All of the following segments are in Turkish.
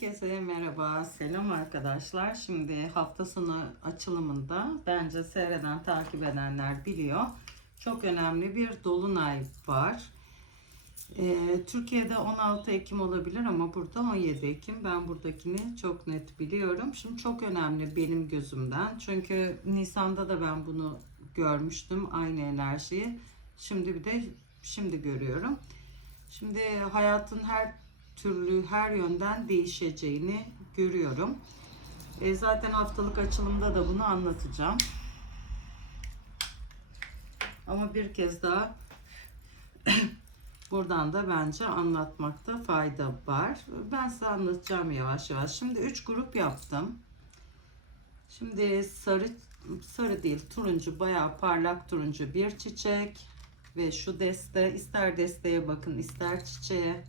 Herkese merhaba, selam arkadaşlar. Şimdi hafta sonu açılımında bence seyreden, takip edenler biliyor. Çok önemli bir dolunay var. Ee, Türkiye'de 16 Ekim olabilir ama burada 17 Ekim. Ben buradakini çok net biliyorum. Şimdi çok önemli benim gözümden. Çünkü Nisan'da da ben bunu görmüştüm aynı enerjiyi. Şimdi bir de şimdi görüyorum. Şimdi hayatın her türlü her yönden değişeceğini görüyorum. E, zaten haftalık açılımda da bunu anlatacağım. Ama bir kez daha buradan da bence anlatmakta fayda var. Ben size anlatacağım yavaş yavaş. Şimdi 3 grup yaptım. Şimdi sarı sarı değil turuncu bayağı parlak turuncu bir çiçek ve şu deste ister desteğe bakın ister çiçeğe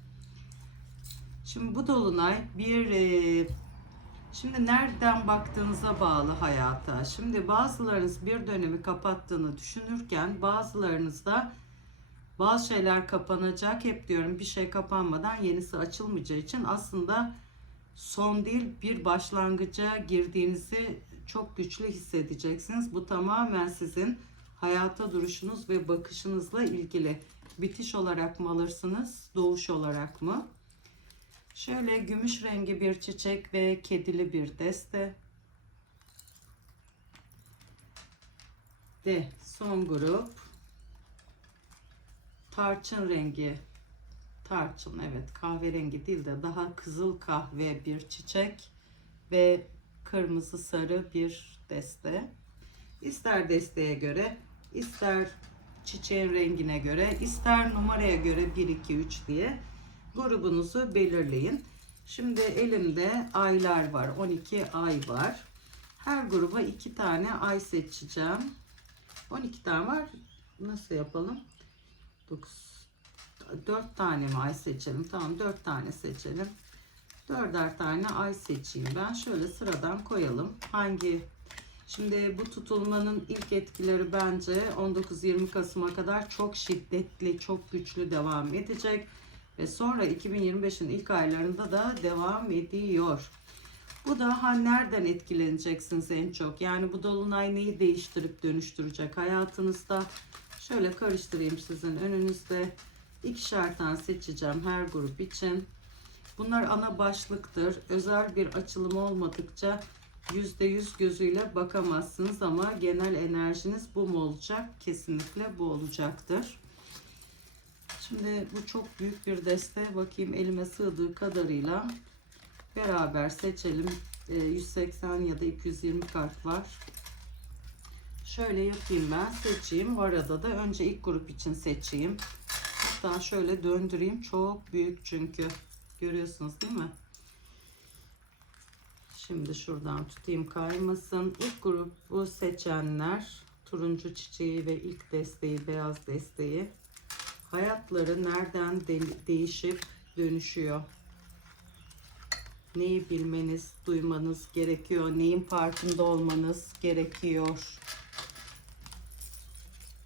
Şimdi bu dolunay bir e, şimdi nereden baktığınıza bağlı hayata. Şimdi bazılarınız bir dönemi kapattığını düşünürken bazılarınız da bazı şeyler kapanacak. Hep diyorum bir şey kapanmadan yenisi açılmayacağı için aslında son değil bir başlangıca girdiğinizi çok güçlü hissedeceksiniz. Bu tamamen sizin hayata duruşunuz ve bakışınızla ilgili. Bitiş olarak mı alırsınız, doğuş olarak mı? Şöyle gümüş rengi bir çiçek ve kedili bir deste. Ve son grup tarçın rengi. Tarçın evet kahverengi değil de daha kızıl kahve bir çiçek ve kırmızı sarı bir deste. İster desteğe göre, ister çiçeğin rengine göre, ister numaraya göre 1 2 3 diye grubunuzu belirleyin. Şimdi elimde aylar var. 12 ay var. Her gruba 2 tane ay seçeceğim. 12 tane var. Nasıl yapalım? 9 4 tane mi ay seçelim? Tamam 4 tane seçelim. 4'er tane ay seçeyim ben. Şöyle sıradan koyalım. Hangi Şimdi bu tutulmanın ilk etkileri bence 19-20 Kasım'a kadar çok şiddetli, çok güçlü devam edecek ve sonra 2025'in ilk aylarında da devam ediyor. Bu da ha nereden etkileneceksiniz en çok? Yani bu dolunay neyi değiştirip dönüştürecek hayatınızda? Şöyle karıştırayım sizin önünüzde. İkişer tane seçeceğim her grup için. Bunlar ana başlıktır. Özel bir açılım olmadıkça %100 gözüyle bakamazsınız ama genel enerjiniz bu mu olacak? Kesinlikle bu olacaktır. Şimdi bu çok büyük bir deste. Bakayım elime sığdığı kadarıyla beraber seçelim. 180 ya da 220 kart var. Şöyle yapayım ben. Seçeyim. Bu arada da önce ilk grup için seçeyim. Hatta şöyle döndüreyim. Çok büyük çünkü. Görüyorsunuz değil mi? Şimdi şuradan tutayım kaymasın. İlk grubu seçenler turuncu çiçeği ve ilk desteği beyaz desteği hayatları nereden de- değişip dönüşüyor? Neyi bilmeniz, duymanız gerekiyor? Neyin farkında olmanız gerekiyor?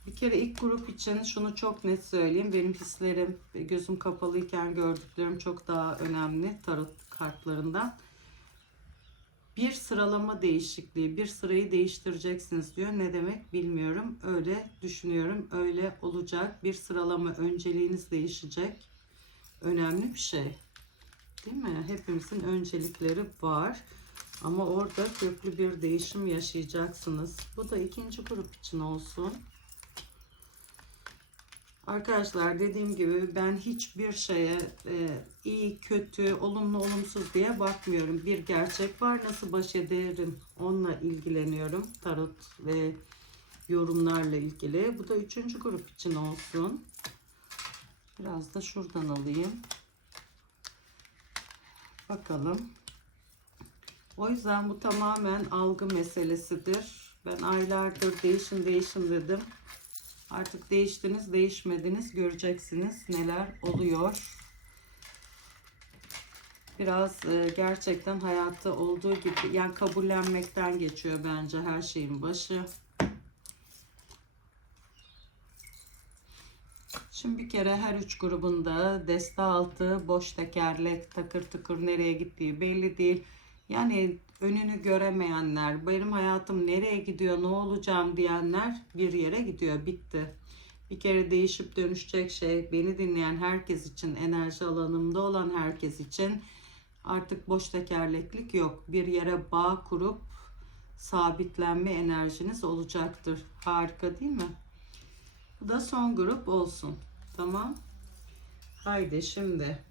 Bir kere ilk grup için şunu çok net söyleyeyim. Benim hislerim gözüm kapalıyken gördüklerim çok daha önemli tarot kartlarından. Bir sıralama değişikliği, bir sırayı değiştireceksiniz diyor. Ne demek bilmiyorum. Öyle düşünüyorum. Öyle olacak. Bir sıralama önceliğiniz değişecek. Önemli bir şey. Değil mi? Hepimizin öncelikleri var. Ama orada köklü bir değişim yaşayacaksınız. Bu da ikinci grup için olsun. Arkadaşlar dediğim gibi ben hiçbir şeye e, iyi, kötü, olumlu, olumsuz diye bakmıyorum. Bir gerçek var nasıl baş ederim onunla ilgileniyorum. Tarot ve yorumlarla ilgili. Bu da üçüncü grup için olsun. Biraz da şuradan alayım. Bakalım. O yüzden bu tamamen algı meselesidir. Ben aylardır değişin değişin dedim. Artık değiştiniz, değişmediniz göreceksiniz neler oluyor. Biraz e, gerçekten hayatta olduğu gibi yani kabullenmekten geçiyor bence her şeyin başı. Şimdi bir kere her üç grubunda deste altı, boş tekerlek, takır tıkır nereye gittiği belli değil. Yani önünü göremeyenler, benim hayatım nereye gidiyor, ne olacağım diyenler bir yere gidiyor, bitti. Bir kere değişip dönüşecek şey beni dinleyen herkes için, enerji alanımda olan herkes için artık boş tekerleklik yok. Bir yere bağ kurup sabitlenme enerjiniz olacaktır. Harika değil mi? Bu da son grup olsun. Tamam. Haydi şimdi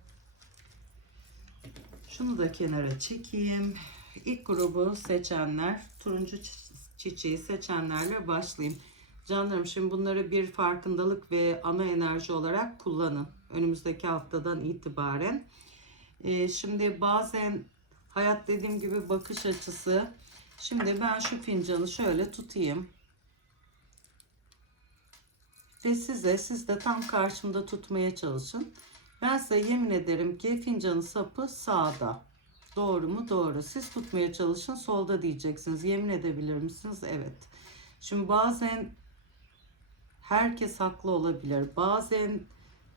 şunu da kenara çekeyim. İlk grubu seçenler, turuncu çi- çiçeği seçenlerle başlayayım. Canlarım şimdi bunları bir farkındalık ve ana enerji olarak kullanın. Önümüzdeki haftadan itibaren. Ee, şimdi bazen hayat dediğim gibi bakış açısı. Şimdi ben şu fincanı şöyle tutayım. Ve size, siz de tam karşımda tutmaya çalışın. Ben size yemin ederim ki fincanın sapı sağda. Doğru mu? Doğru. Siz tutmaya çalışın. Solda diyeceksiniz. Yemin edebilir misiniz? Evet. Şimdi bazen herkes haklı olabilir. Bazen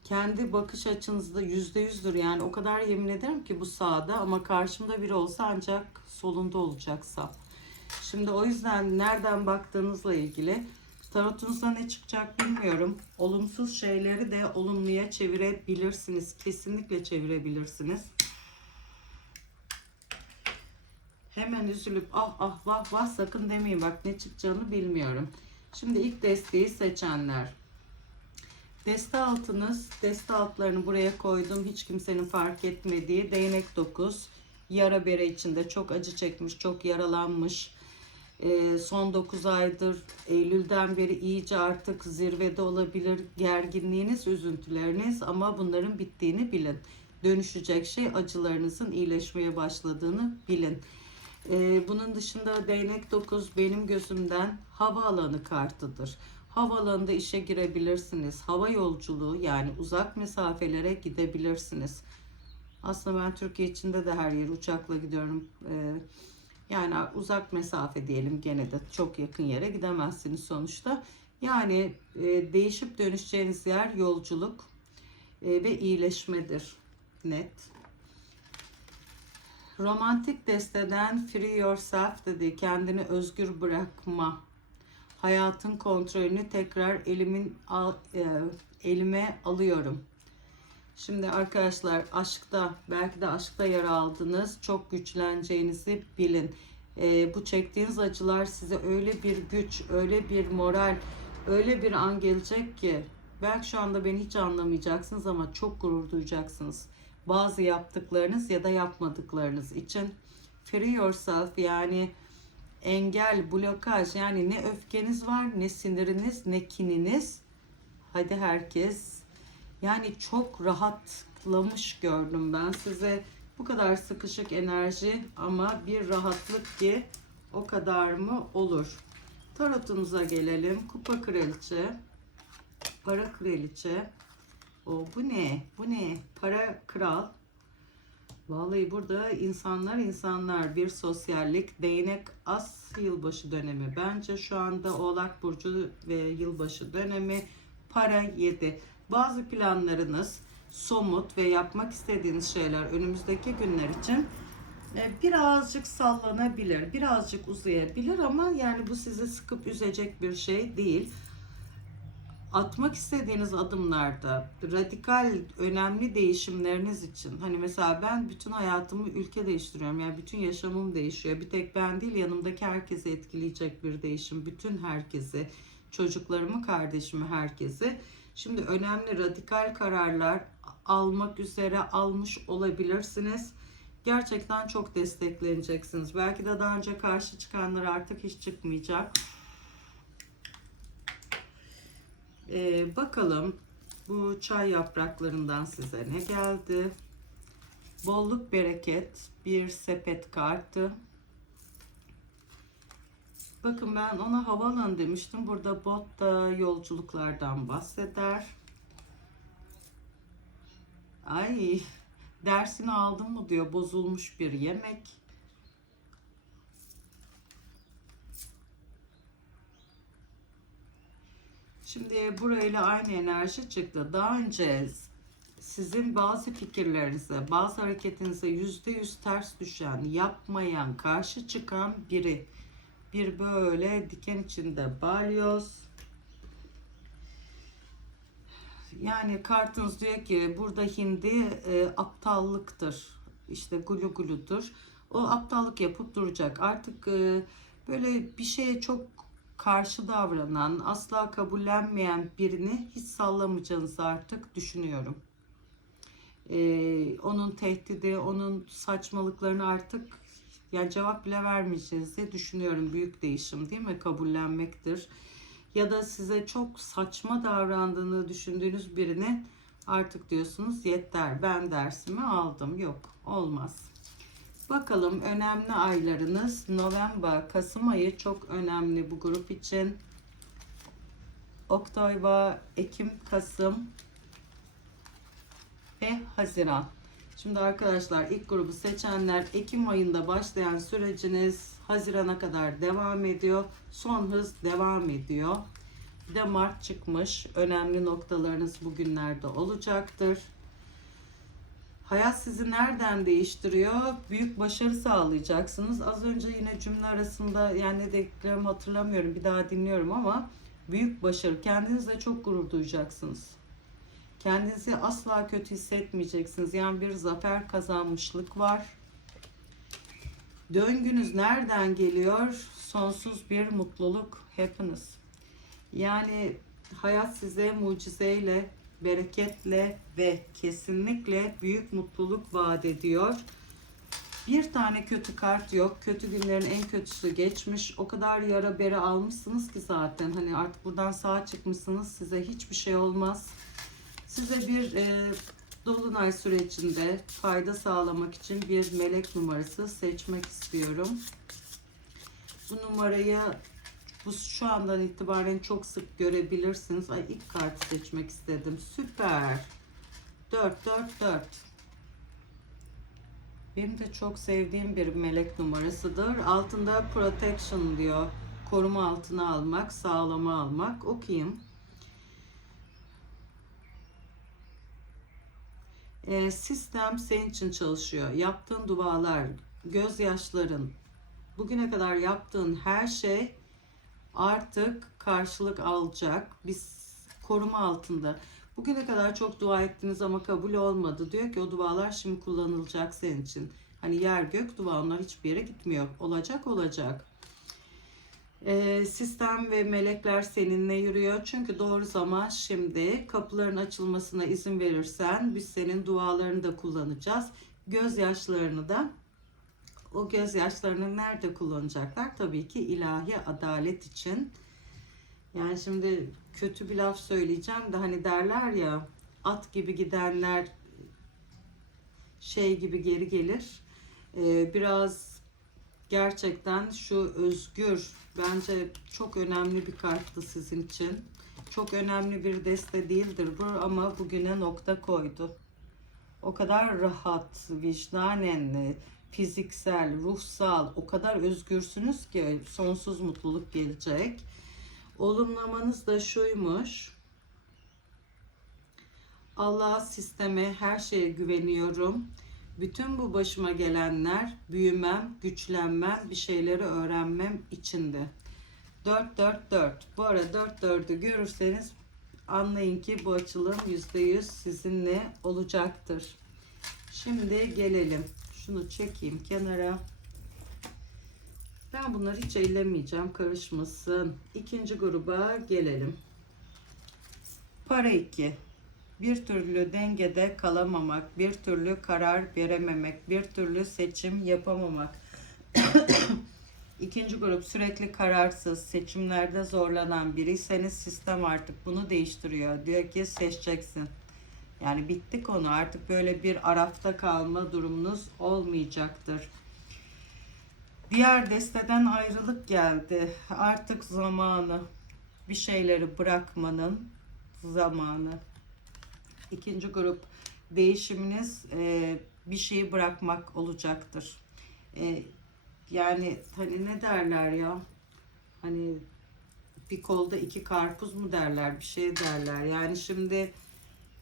kendi bakış açınızda yüzde yüzdür. Yani o kadar yemin ederim ki bu sağda ama karşımda biri olsa ancak solunda olacak sap. Şimdi o yüzden nereden baktığınızla ilgili tarotunuzda ne çıkacak bilmiyorum. Olumsuz şeyleri de olumluya çevirebilirsiniz. Kesinlikle çevirebilirsiniz. Hemen üzülüp ah ah vah vah sakın demeyin bak ne çıkacağını bilmiyorum. Şimdi ilk desteği seçenler. Deste altınız, deste altlarını buraya koydum. Hiç kimsenin fark etmediği değnek 9. Yara bere içinde çok acı çekmiş, çok yaralanmış. Ee, son 9 aydır Eylül'den beri iyice artık zirvede olabilir gerginliğiniz, üzüntüleriniz ama bunların bittiğini bilin. Dönüşecek şey acılarınızın iyileşmeye başladığını bilin. Ee, bunun dışında değnek 9 benim gözümden havaalanı kartıdır. Havaalanında işe girebilirsiniz. Hava yolculuğu yani uzak mesafelere gidebilirsiniz. Aslında ben Türkiye içinde de her yere uçakla gidiyorum. Ee, yani uzak mesafe diyelim gene de çok yakın yere gidemezsiniz sonuçta. Yani e, değişip dönüşeceğiniz yer yolculuk e, ve iyileşmedir. Net. Romantik desteden free yourself dedi. Kendini özgür bırakma. Hayatın kontrolünü tekrar elimin al, e, elime alıyorum. Şimdi arkadaşlar aşkta belki de aşkta yara aldınız. Çok güçleneceğinizi bilin. E, bu çektiğiniz acılar size öyle bir güç, öyle bir moral, öyle bir an gelecek ki belki şu anda beni hiç anlamayacaksınız ama çok gurur duyacaksınız. Bazı yaptıklarınız ya da yapmadıklarınız için free yourself yani engel, blokaj yani ne öfkeniz var, ne siniriniz, ne kininiz. Hadi herkes yani çok rahatlamış gördüm ben size. Bu kadar sıkışık enerji ama bir rahatlık ki o kadar mı olur? Tarotumuza gelelim. Kupa kraliçe, para kraliçe. O bu ne? Bu ne? Para kral. Vallahi burada insanlar insanlar bir sosyallik değnek as yılbaşı dönemi. Bence şu anda Oğlak Burcu ve yılbaşı dönemi para yedi. Bazı planlarınız somut ve yapmak istediğiniz şeyler önümüzdeki günler için e, birazcık sallanabilir, birazcık uzayabilir ama yani bu sizi sıkıp üzecek bir şey değil. Atmak istediğiniz adımlarda radikal önemli değişimleriniz için hani mesela ben bütün hayatımı ülke değiştiriyorum yani bütün yaşamım değişiyor bir tek ben değil yanımdaki herkesi etkileyecek bir değişim bütün herkesi çocuklarımı kardeşimi herkesi Şimdi önemli radikal kararlar almak üzere almış olabilirsiniz. Gerçekten çok destekleneceksiniz. Belki de daha önce karşı çıkanlar artık hiç çıkmayacak. Ee, bakalım bu çay yapraklarından size ne geldi? Bolluk bereket bir sepet kartı. Bakın ben ona havaalanı demiştim. Burada bot da yolculuklardan bahseder. Ay dersini aldın mı diyor. Bozulmuş bir yemek. Şimdi burayla aynı enerji çıktı. Daha önce sizin bazı fikirlerinize, bazı hareketinize yüzde yüz ters düşen, yapmayan, karşı çıkan biri. Bir böyle diken içinde balyoz. Yani kartınız diyor ki burada hindi e, aptallıktır. İşte gulu guludur. O aptallık yapıp duracak. Artık e, böyle bir şeye çok karşı davranan, asla kabullenmeyen birini hiç sallamayacağınızı artık düşünüyorum. Ee, onun tehdidi, onun saçmalıklarını artık yani cevap bile vermeyeceğinizi düşünüyorum. Büyük değişim değil mi? Kabullenmektir. Ya da size çok saçma davrandığını düşündüğünüz birini artık diyorsunuz yeter ben dersimi aldım. Yok olmaz. Bakalım önemli aylarınız November, Kasım ayı çok önemli bu grup için. Oktober, Ekim, Kasım ve Haziran. Şimdi arkadaşlar ilk grubu seçenler Ekim ayında başlayan süreciniz Haziran'a kadar devam ediyor. Son hız devam ediyor. Bir de Mart çıkmış. Önemli noktalarınız bugünlerde olacaktır. Hayat sizi nereden değiştiriyor? Büyük başarı sağlayacaksınız. Az önce yine cümle arasında yani ne dediklerimi hatırlamıyorum. Bir daha dinliyorum ama büyük başarı. Kendinizle çok gurur duyacaksınız. Kendinizi asla kötü hissetmeyeceksiniz. Yani bir zafer kazanmışlık var. Döngünüz nereden geliyor? Sonsuz bir mutluluk. Happiness. Yani hayat size mucizeyle, bereketle ve kesinlikle büyük mutluluk vaat ediyor. Bir tane kötü kart yok. Kötü günlerin en kötüsü geçmiş. O kadar yara bere almışsınız ki zaten. Hani artık buradan sağ çıkmışsınız. Size hiçbir şey olmaz. Size bir e, dolunay sürecinde fayda sağlamak için bir melek numarası seçmek istiyorum. Bu numarayı bu şu andan itibaren çok sık görebilirsiniz. Ay ilk kartı seçmek istedim. Süper. 4 4 4. Benim de çok sevdiğim bir melek numarasıdır. Altında protection diyor. Koruma altına almak, sağlama almak. Okuyayım. Ee, sistem senin için çalışıyor. Yaptığın dualar, gözyaşların, bugüne kadar yaptığın her şey artık karşılık alacak. Biz koruma altında. Bugüne kadar çok dua ettiniz ama kabul olmadı. Diyor ki o dualar şimdi kullanılacak senin için. Hani yer gök dua onlar hiçbir yere gitmiyor. Olacak olacak. Ee, sistem ve melekler seninle yürüyor. Çünkü doğru zaman şimdi kapıların açılmasına izin verirsen biz senin dualarını da kullanacağız. Gözyaşlarını da o gözyaşlarını nerede kullanacaklar? Tabii ki ilahi adalet için. Yani şimdi kötü bir laf söyleyeceğim de hani derler ya at gibi gidenler şey gibi geri gelir. Ee, biraz gerçekten şu özgür bence çok önemli bir karttı sizin için. Çok önemli bir deste değildir bu ama bugüne nokta koydu. O kadar rahat, vicdanen, fiziksel, ruhsal o kadar özgürsünüz ki sonsuz mutluluk gelecek. Olumlamanız da şuymuş. Allah sisteme her şeye güveniyorum. Bütün bu başıma gelenler büyümem, güçlenmem, bir şeyleri öğrenmem içinde. 4 4 4. Bu ara 4 4'ü görürseniz anlayın ki bu açılım %100 sizinle olacaktır. Şimdi gelelim. Şunu çekeyim kenara. Ben bunları hiç ellemeyeceğim. Karışmasın. İkinci gruba gelelim. Para 2. Bir türlü dengede kalamamak, bir türlü karar verememek, bir türlü seçim yapamamak. İkinci grup sürekli kararsız, seçimlerde zorlanan biriyseniz sistem artık bunu değiştiriyor. Diyor ki seçeceksin. Yani bitti konu artık böyle bir arafta kalma durumunuz olmayacaktır. Diğer desteden ayrılık geldi. Artık zamanı bir şeyleri bırakmanın zamanı. İkinci grup değişiminiz e, bir şeyi bırakmak olacaktır. E, yani hani ne derler ya? Hani bir kolda iki karpuz mu derler bir şey derler. Yani şimdi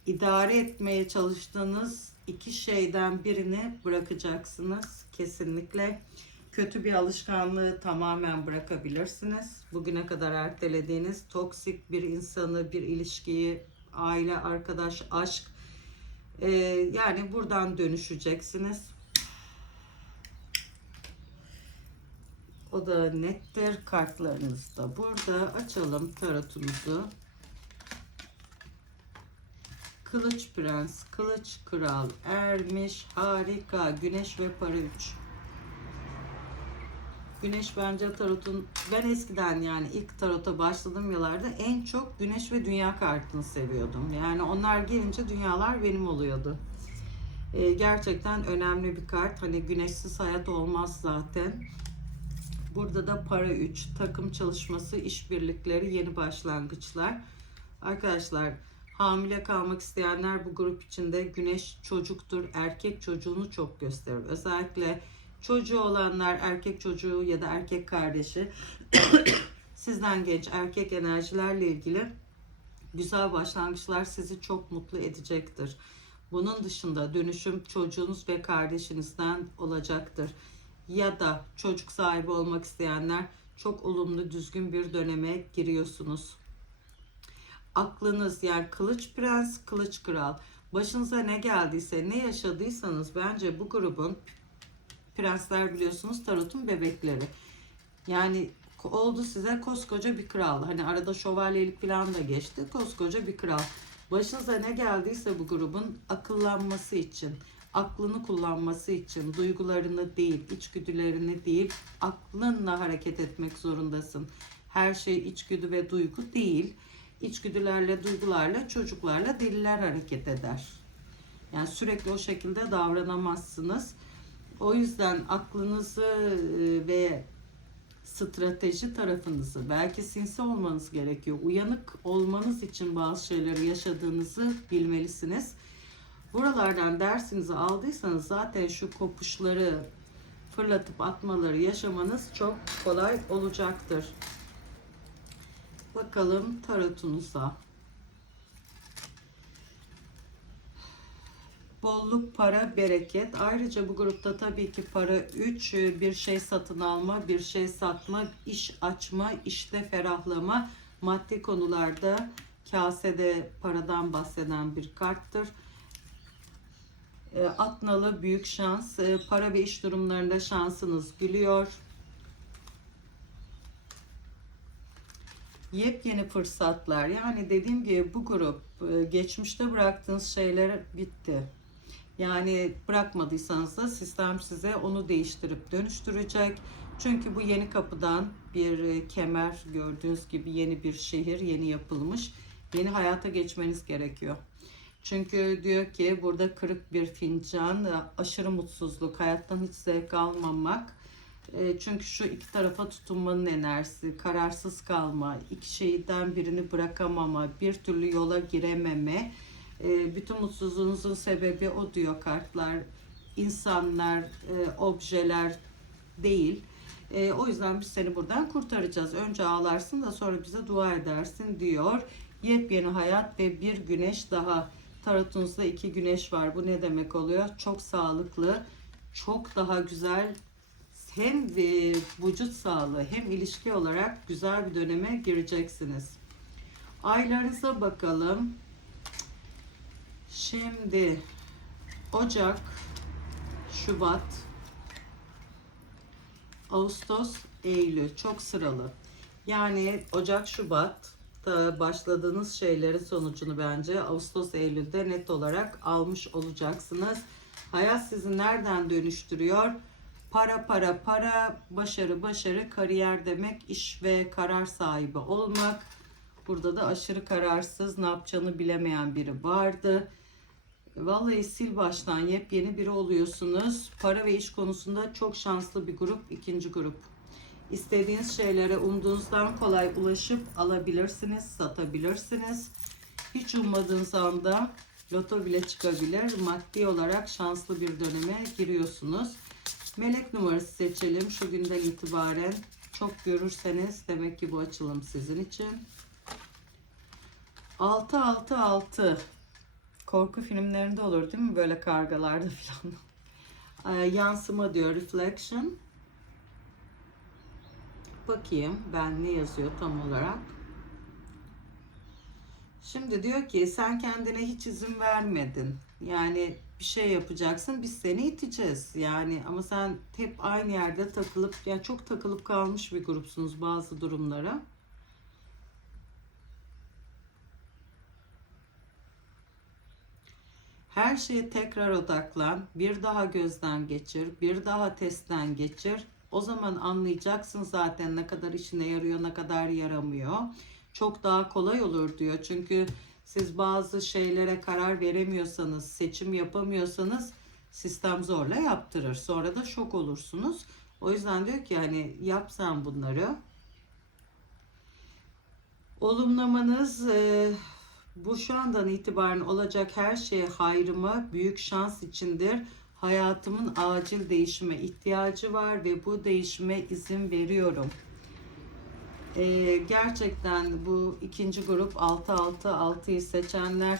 idare etmeye çalıştığınız iki şeyden birini bırakacaksınız kesinlikle. Kötü bir alışkanlığı tamamen bırakabilirsiniz. Bugüne kadar ertelediğiniz toksik bir insanı, bir ilişkiyi, aile, arkadaş, aşk ee, yani buradan dönüşeceksiniz. O da nettir. Kartlarınız da burada. Açalım tarotumuzu. Kılıç Prens, Kılıç Kral, Ermiş, Harika, Güneş ve Para 3. Güneş bence tarotun, ben eskiden yani ilk tarota başladığım yıllarda en çok Güneş ve Dünya kartını seviyordum. Yani onlar gelince dünyalar benim oluyordu. Ee, gerçekten önemli bir kart. Hani güneşsiz hayat olmaz zaten. Burada da para 3, takım çalışması, işbirlikleri, yeni başlangıçlar. Arkadaşlar hamile kalmak isteyenler bu grup içinde güneş çocuktur. Erkek çocuğunu çok gösterir. Özellikle çocuğu olanlar erkek çocuğu ya da erkek kardeşi sizden genç erkek enerjilerle ilgili güzel başlangıçlar sizi çok mutlu edecektir. Bunun dışında dönüşüm çocuğunuz ve kardeşinizden olacaktır. Ya da çocuk sahibi olmak isteyenler çok olumlu düzgün bir döneme giriyorsunuz. Aklınız yani kılıç prens, kılıç kral. Başınıza ne geldiyse, ne yaşadıysanız bence bu grubun prensler biliyorsunuz tarotun bebekleri. Yani oldu size koskoca bir kral. Hani arada şövalyelik falan da geçti. Koskoca bir kral. Başınıza ne geldiyse bu grubun akıllanması için, aklını kullanması için, duygularını değil, içgüdülerini değil, aklınla hareket etmek zorundasın. Her şey içgüdü ve duygu değil. İçgüdülerle, duygularla, çocuklarla deliler hareket eder. Yani sürekli o şekilde davranamazsınız. O yüzden aklınızı e, ve strateji tarafınızı belki sinsi olmanız gerekiyor. Uyanık olmanız için bazı şeyleri yaşadığınızı bilmelisiniz. Buralardan dersinizi aldıysanız zaten şu kopuşları fırlatıp atmaları yaşamanız çok kolay olacaktır. Bakalım tarotunuza. Bolluk, para, bereket. Ayrıca bu grupta tabii ki para 3, bir şey satın alma, bir şey satma, iş açma, işte ferahlama, maddi konularda kasede paradan bahseden bir karttır. E, Atnalı büyük şans, E, para ve iş durumlarında şansınız gülüyor. Yepyeni fırsatlar. Yani dediğim gibi bu grup e, geçmişte bıraktığınız şeyler bitti. Yani bırakmadıysanız da sistem size onu değiştirip dönüştürecek. Çünkü bu yeni kapıdan bir e, kemer gördüğünüz gibi yeni bir şehir yeni yapılmış. Yeni hayata geçmeniz gerekiyor. Çünkü diyor ki burada kırık bir fincan, e, aşırı mutsuzluk, hayattan hiç zevk almamak. E, Çünkü şu iki tarafa tutunmanın enerjisi, kararsız kalma, iki şeyden birini bırakamama, bir türlü yola girememe. E, Bütün mutsuzluğunuzun sebebi o diyor kartlar. İnsanlar, e, objeler değil. E, o yüzden biz seni buradan kurtaracağız. Önce ağlarsın da sonra bize dua edersin diyor. Yepyeni hayat ve bir güneş daha. Tarotunuzda iki güneş var. Bu ne demek oluyor? Çok sağlıklı, çok daha güzel hem e, vücut sağlığı hem ilişki olarak güzel bir döneme gireceksiniz. Aylarınıza bakalım. Şimdi Ocak, Şubat, Ağustos, Eylül çok sıralı. Yani Ocak, Şubat başladığınız şeylerin sonucunu bence Ağustos, Eylül'de net olarak almış olacaksınız. Hayat sizi nereden dönüştürüyor? Para para para, başarı başarı, kariyer demek, iş ve karar sahibi olmak. Burada da aşırı kararsız, ne yapacağını bilemeyen biri vardı. Vallahi sil baştan yepyeni biri oluyorsunuz. Para ve iş konusunda çok şanslı bir grup, ikinci grup. İstediğiniz şeylere umduğunuzdan kolay ulaşıp alabilirsiniz, satabilirsiniz. Hiç ummadığınız anda loto bile çıkabilir. Maddi olarak şanslı bir döneme giriyorsunuz. Melek numarası seçelim şu günden itibaren. çok görürseniz demek ki bu açılım sizin için. 6 6 6 Korku filmlerinde olur değil mi? Böyle kargalarda falan. Ee, yansıma diyor reflection. Bakayım ben ne yazıyor tam olarak. Şimdi diyor ki sen kendine hiç izin vermedin. Yani bir şey yapacaksın biz seni iteceğiz. Yani ama sen hep aynı yerde takılıp yani çok takılıp kalmış bir grupsunuz bazı durumlara. Her şeye tekrar odaklan. Bir daha gözden geçir. Bir daha testten geçir. O zaman anlayacaksın zaten ne kadar işine yarıyor, ne kadar yaramıyor. Çok daha kolay olur diyor. Çünkü siz bazı şeylere karar veremiyorsanız, seçim yapamıyorsanız sistem zorla yaptırır. Sonra da şok olursunuz. O yüzden diyor ki hani yap sen bunları. Olumlamanız e, bu şu andan itibaren olacak her şey hayrıma, büyük şans içindir. Hayatımın acil değişime ihtiyacı var ve bu değişime izin veriyorum. Ee, gerçekten bu ikinci grup 6-6-6'yı seçenler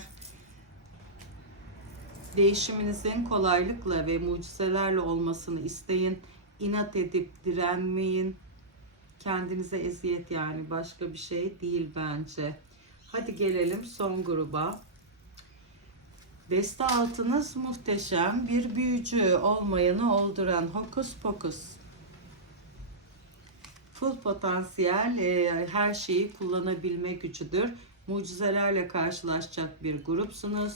değişiminizin kolaylıkla ve mucizelerle olmasını isteyin. İnat edip direnmeyin. Kendinize eziyet yani başka bir şey değil bence. Hadi gelelim son gruba. Deste altınız muhteşem bir büyücü olmayanı olduran hokus pokus. Full potansiyel e, her şeyi kullanabilme gücüdür. Mucizelerle karşılaşacak bir grupsunuz.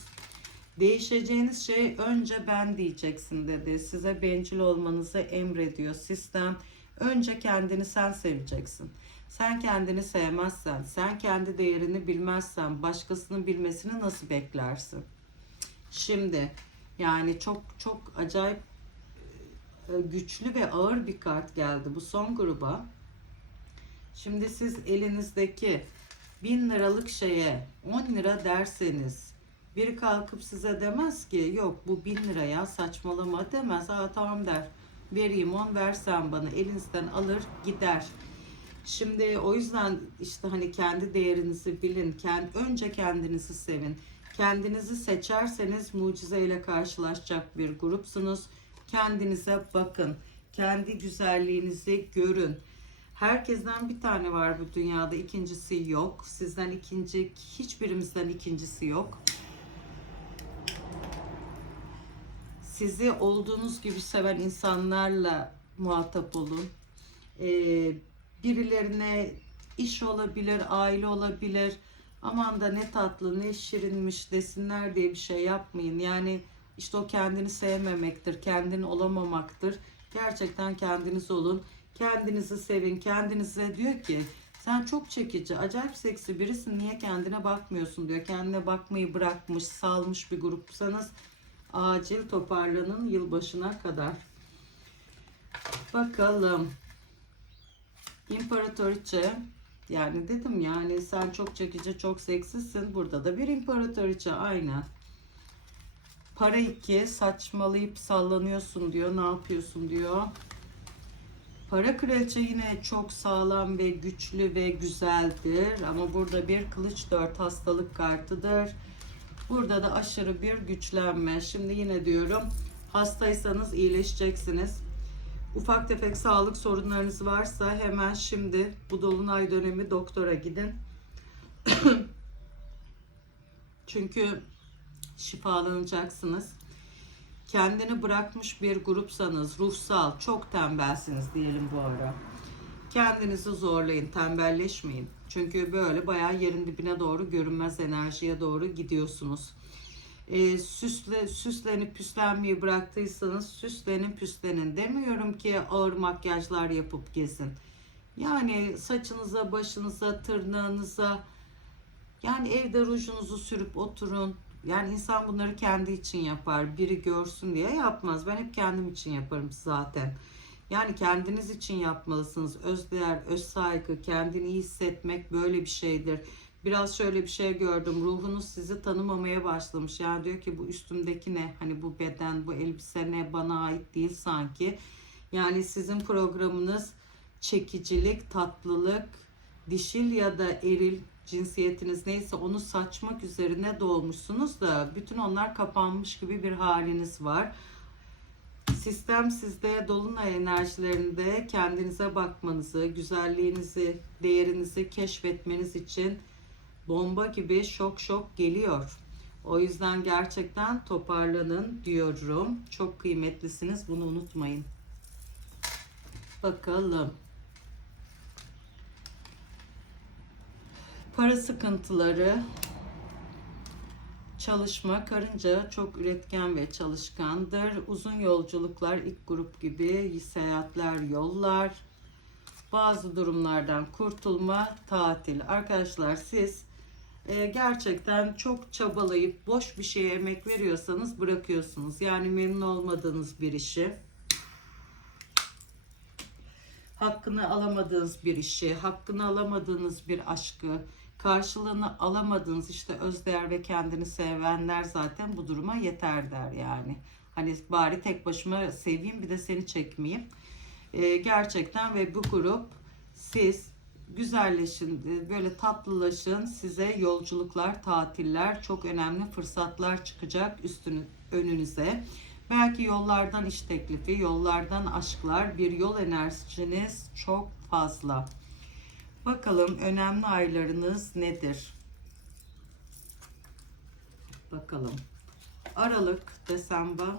Değişeceğiniz şey önce ben diyeceksin dedi. Size bencil olmanızı emrediyor sistem. Önce kendini sen seveceksin. Sen kendini sevmezsen, sen kendi değerini bilmezsen başkasının bilmesini nasıl beklersin? Şimdi yani çok çok acayip e, güçlü ve ağır bir kart geldi bu son gruba. Şimdi siz elinizdeki bin liralık şeye 10 lira derseniz biri kalkıp size demez ki yok bu bin liraya saçmalama demez. Aa tamam der vereyim on versen bana elinizden alır gider. Şimdi o yüzden işte hani kendi değerinizi bilin. Kendi, önce kendinizi sevin. Kendinizi seçerseniz mucizeyle karşılaşacak bir grupsunuz. Kendinize bakın. Kendi güzelliğinizi görün. Herkesten bir tane var bu dünyada, ikincisi yok. Sizden ikinci, hiçbirimizden ikincisi yok. Sizi olduğunuz gibi seven insanlarla muhatap olun. Ee, birilerine iş olabilir, aile olabilir. Aman da ne tatlı, ne şirinmiş desinler diye bir şey yapmayın. Yani işte o kendini sevmemektir, kendini olamamaktır. Gerçekten kendiniz olun. Kendinizi sevin. Kendinize diyor ki sen çok çekici, acayip seksi birisin. Niye kendine bakmıyorsun diyor. Kendine bakmayı bırakmış, salmış bir grupsanız acil toparlanın yılbaşına kadar. Bakalım. İmparatoriçe yani dedim yani sen çok çekici çok seksisin. Burada da bir imparatoriçe aynen. Para iki saçmalayıp sallanıyorsun diyor. Ne yapıyorsun diyor. Para kraliçe yine çok sağlam ve güçlü ve güzeldir. Ama burada bir kılıç dört hastalık kartıdır. Burada da aşırı bir güçlenme. Şimdi yine diyorum hastaysanız iyileşeceksiniz. Ufak tefek sağlık sorunlarınız varsa hemen şimdi bu dolunay dönemi doktora gidin. Çünkü şifalanacaksınız. Kendini bırakmış bir grupsanız, ruhsal, çok tembelsiniz diyelim bu ara. Kendinizi zorlayın, tembelleşmeyin. Çünkü böyle bayağı yerin dibine doğru görünmez enerjiye doğru gidiyorsunuz. Ee, süsle, süslenip püslenmeyi bıraktıysanız süslenin püslenin. Demiyorum ki ağır makyajlar yapıp gezin. Yani saçınıza, başınıza, tırnağınıza yani evde rujunuzu sürüp oturun. Yani insan bunları kendi için yapar. Biri görsün diye yapmaz. Ben hep kendim için yaparım zaten. Yani kendiniz için yapmalısınız. Özdeğer, öz saygı, kendini iyi hissetmek böyle bir şeydir. Biraz şöyle bir şey gördüm. Ruhunuz sizi tanımamaya başlamış. Yani diyor ki bu üstümdeki ne? Hani bu beden, bu elbise ne? Bana ait değil sanki. Yani sizin programınız çekicilik, tatlılık, dişil ya da eril cinsiyetiniz neyse onu saçmak üzerine doğmuşsunuz da bütün onlar kapanmış gibi bir haliniz var. Sistem sizde dolunay enerjilerinde kendinize bakmanızı, güzelliğinizi, değerinizi keşfetmeniz için bomba gibi şok şok geliyor. O yüzden gerçekten toparlanın diyorum. Çok kıymetlisiniz bunu unutmayın. Bakalım. Para sıkıntıları, çalışma, karınca çok üretken ve çalışkandır. Uzun yolculuklar, ilk grup gibi seyahatler, yollar, bazı durumlardan kurtulma, tatil. Arkadaşlar siz e, gerçekten çok çabalayıp boş bir şeye emek veriyorsanız bırakıyorsunuz. Yani memnun olmadığınız bir işi, hakkını alamadığınız bir işi, hakkını alamadığınız bir aşkı, karşılığını alamadığınız işte özdeğer ve kendini sevenler zaten bu duruma yeter der yani. Hani bari tek başıma seveyim bir de seni çekmeyeyim. Ee, gerçekten ve bu grup siz güzelleşin, e, böyle tatlılaşın. Size yolculuklar, tatiller, çok önemli fırsatlar çıkacak üstünü, önünüze. Belki yollardan iş teklifi, yollardan aşklar, bir yol enerjiniz çok fazla. Bakalım önemli aylarınız nedir? Bakalım. Aralık, Desember,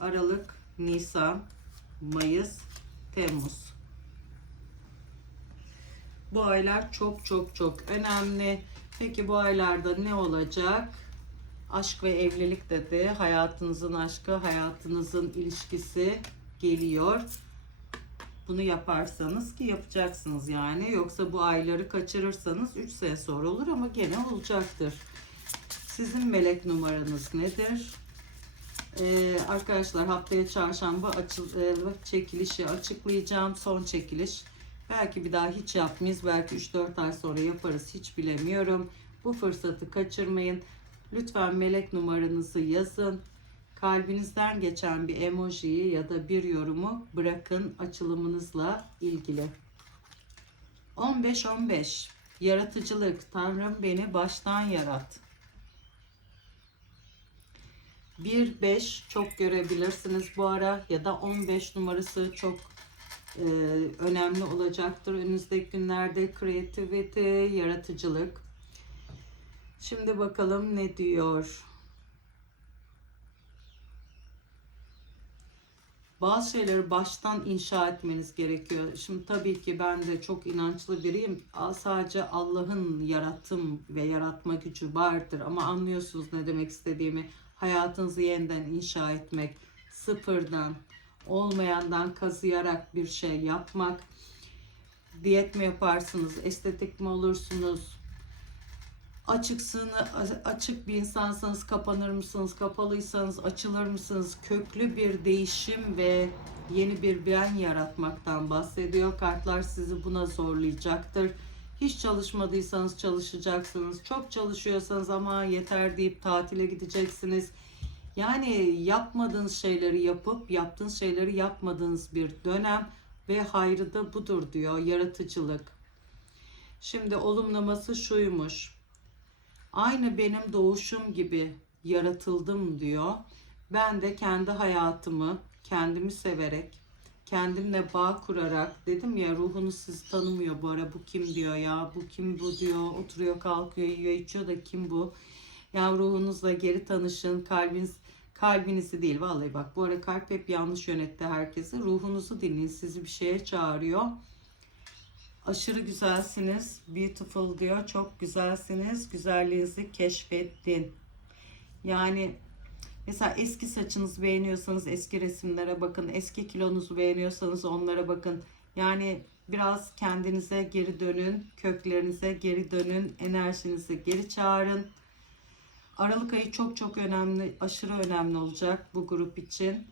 Aralık, Nisan, Mayıs, Temmuz. Bu aylar çok çok çok önemli. Peki bu aylarda ne olacak? Aşk ve evlilik dedi. Hayatınızın aşkı, hayatınızın ilişkisi geliyor. Bunu yaparsanız ki yapacaksınız yani. Yoksa bu ayları kaçırırsanız 3 sene sonra olur ama gene olacaktır. Sizin melek numaranız nedir? Ee, arkadaşlar haftaya çarşamba açıl, e, çekilişi açıklayacağım. Son çekiliş. Belki bir daha hiç yapmayız. Belki 3-4 ay sonra yaparız. Hiç bilemiyorum. Bu fırsatı kaçırmayın. Lütfen melek numaranızı yazın. Kalbinizden geçen bir emojiyi ya da bir yorumu bırakın açılımınızla ilgili. 15-15 Yaratıcılık. Tanrım beni baştan yarat. 1-5 çok görebilirsiniz bu ara ya da 15 numarası çok e, önemli olacaktır. Önümüzdeki günlerde creativity, yaratıcılık. Şimdi bakalım ne diyor. Bazı şeyleri baştan inşa etmeniz gerekiyor. Şimdi tabii ki ben de çok inançlı biriyim. Sadece Allah'ın yaratım ve yaratma gücü vardır. Ama anlıyorsunuz ne demek istediğimi. Hayatınızı yeniden inşa etmek, sıfırdan, olmayandan kazıyarak bir şey yapmak. Diyet mi yaparsınız, estetik mi olursunuz, açıksın, açık bir insansanız kapanır mısınız, kapalıysanız açılır mısınız? Köklü bir değişim ve yeni bir ben yaratmaktan bahsediyor. Kartlar sizi buna zorlayacaktır. Hiç çalışmadıysanız çalışacaksınız. Çok çalışıyorsanız ama yeter deyip tatile gideceksiniz. Yani yapmadığınız şeyleri yapıp yaptığınız şeyleri yapmadığınız bir dönem ve hayrı da budur diyor yaratıcılık. Şimdi olumlaması şuymuş. Aynı benim doğuşum gibi yaratıldım diyor. Ben de kendi hayatımı kendimi severek, kendimle bağ kurarak dedim ya ruhunu sizi tanımıyor bu ara bu kim diyor ya bu kim bu diyor oturuyor kalkıyor yiyor içiyor da kim bu ya ruhunuzla geri tanışın kalbiniz kalbinizi değil vallahi bak bu ara kalp hep yanlış yönetti herkesi ruhunuzu dinleyin sizi bir şeye çağırıyor aşırı güzelsiniz beautiful diyor çok güzelsiniz güzelliğinizi keşfettin yani Mesela eski saçınızı beğeniyorsanız eski resimlere bakın. Eski kilonuzu beğeniyorsanız onlara bakın. Yani biraz kendinize geri dönün. Köklerinize geri dönün. Enerjinizi geri çağırın. Aralık ayı çok çok önemli, aşırı önemli olacak bu grup için.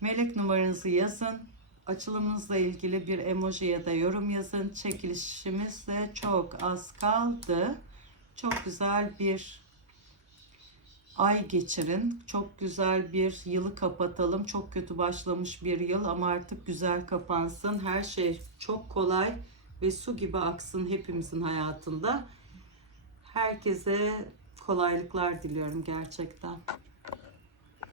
Melek numaranızı yazın. Açılımınızla ilgili bir emoji ya da yorum yazın. Çekilişimiz de çok az kaldı. Çok güzel bir ay geçirin. Çok güzel bir yılı kapatalım. Çok kötü başlamış bir yıl ama artık güzel kapansın. Her şey çok kolay ve su gibi aksın hepimizin hayatında. Herkese kolaylıklar diliyorum gerçekten.